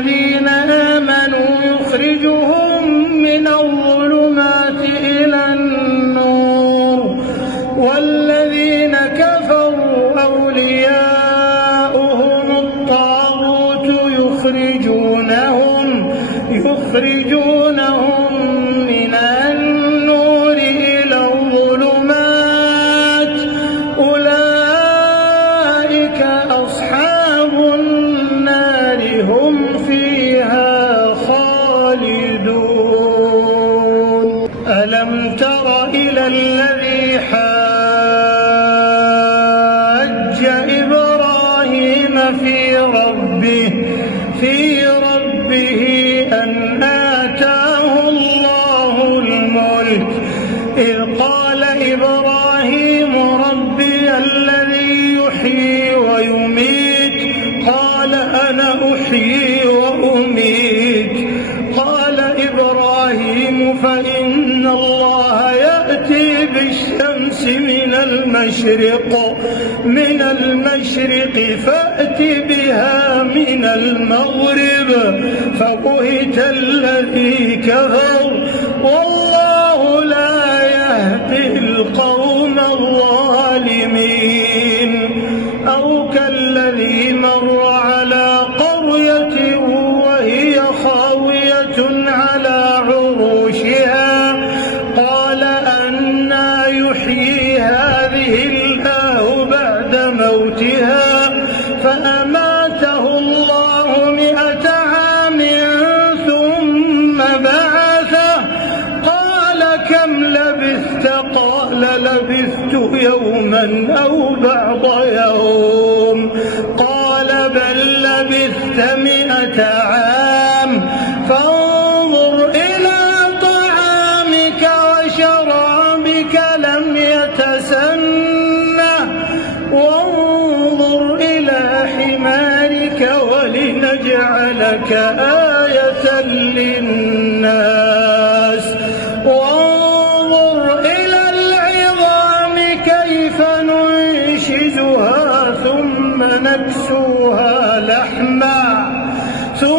الذين آمنوا يخرجهم من الظلمات إلى النور، والذين كفروا أولياؤهم الطاغوت يخرجونهم من النور إلى الظلمات، أولئك أصحاب النار هم فيها خالدون. ألم تر إلى الذي حاج إبراهيم في ربه أن آتاه الله الملك، إذ قال إبراهيم ربي الذي يحيي ويميت، قال أنا أحيي وأميت. قال إبراهيم فإن الله يأتي بالشمس من المشرق فأت بها من المغرب، فبهت الذي كفر والله لا يهدي القوم الظالمين. أو كالذي مر على قرية وهي خاوية على عروشها، قال أنى يحيي هذه الله بعد موتها، فأماته الله 100 عام ثم بعثه، قال كم لبثت؟ قال لبثت يوما أو بعض يوم، قال بل لبثت 100 عام، فانظر إلى طعامك وشرابك لم يتسنه، وانظر إلى حمارك ولنجعلك آية للناس.